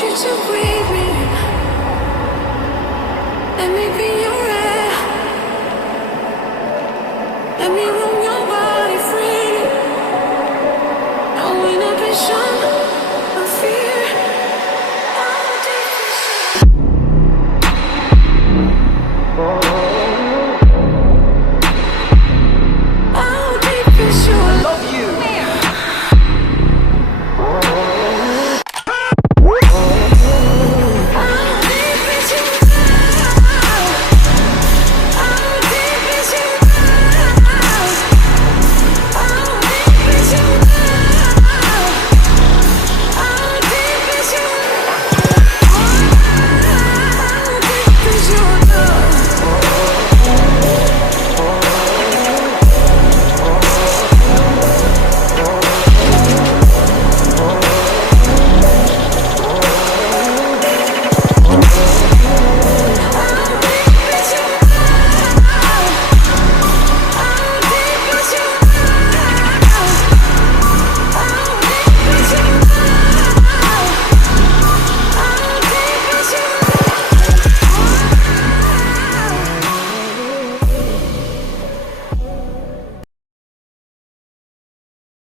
you to breathe me. Let me be your air. Let me roam your body free. I wanna be sure.